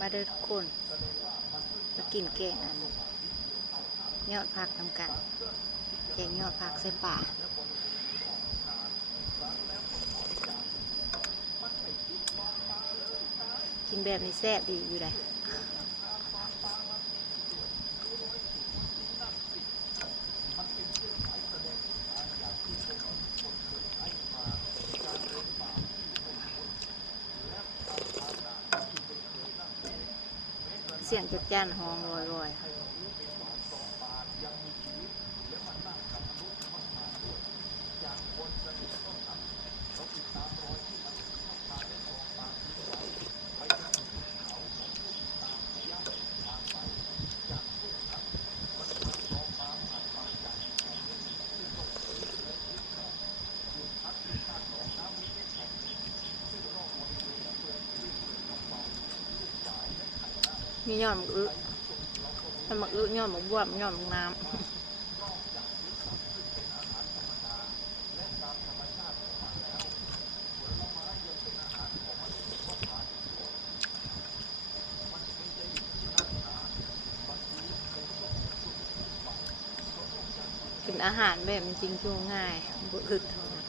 มาเด้อทุกคนมากินแกงอันยอดผักทำกันแกงยอดผักใส่ป่ากินแบบนี้แซ่บดีอยู่เลยเสียงจัดจ้านห้องลอยๆมียอดมะอึถ้ามะอึยอดมะบวบยอดมะน้ำกินอาหารแบบจริงจูง่ายบุอึดเท่านั้น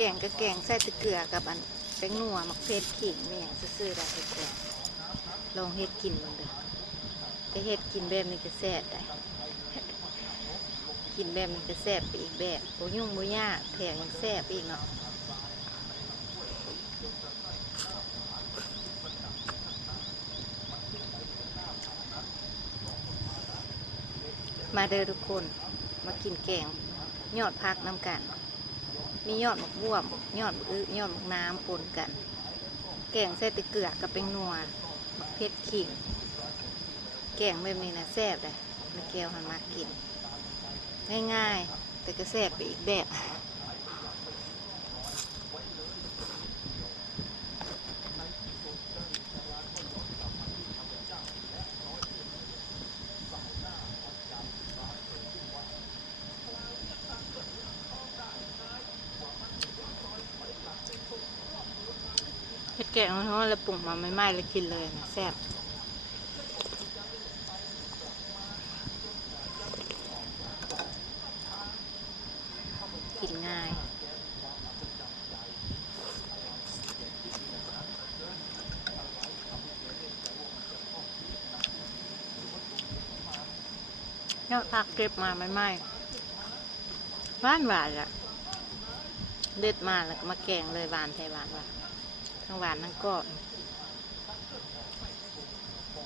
แกงก็แกงใส่ตะเกียกับอันแป้งนัวมักเพชรขิงเนี่ยซื่อๆได้ทุกคนลองเฮ็ดกินมันเด้อแต่เฮ็ดกินแบบนี้ก็แซ่บได้กินแบบนี้ก็แซ่บไปอีกแบบโบยุ่งโบยากแถมยังแซ่บอีกเนาะมาเด้อทุกคนมากินแกงยอดผักน้ำกันมียอดมะบวบยอดมะอึยอดมะน้ำปนกันแกงใส่ตะเกียกับเป็นนัวมะเขือขิงแกงแบบนี้นะแซ่บเลยไม่แก้วหันมากินง่ายๆแต่ก็แซ่บไปอีกแบบแกงเพราะว่าเราปรุงมาไม่ไหม้เลยกินเลยนะแซ่บกินง่ายยอดผักเก็บมาไม่ไหม้หวานอ่ะเด็ดมาแล้วก็มาแกงเลยหวานแท้หวานว่ะทั้งหวานทั้งกรอบ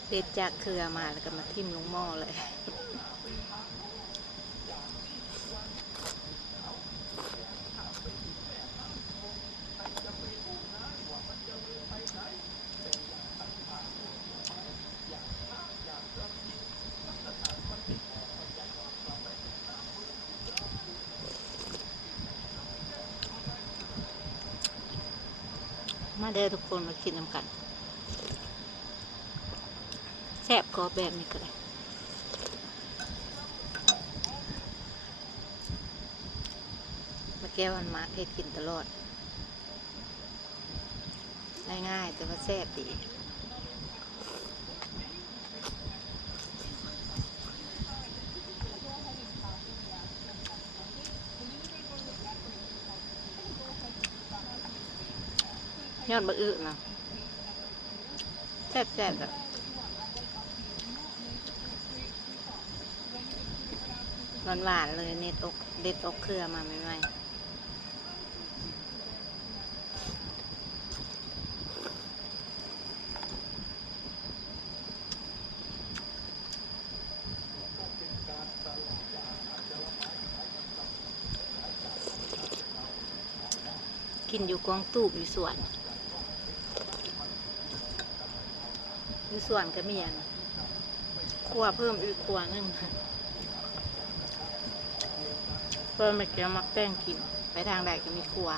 เด็ดจากเครือมาแล้วก็มาทิ่มลงหม้อเลยมาเด้อทุกคนมากินน้ำกันแซ่บก็แบบนี้ก็ได้มาแก้วมันมาเฮ็ดกินตลอดง่ายๆแต่ว่าแซ่บดียอดมะอึนะแซ่บๆอ่ะหวานๆเลยเด็ดอกเครือมาใหม่ๆกินอยู่กองตูบอยู่สวนก็มีอย่างครัวเพิ่มอีกครัวนึงเพิ่มไปแก้วมักแป้งกินไปทางใดก็มีครัว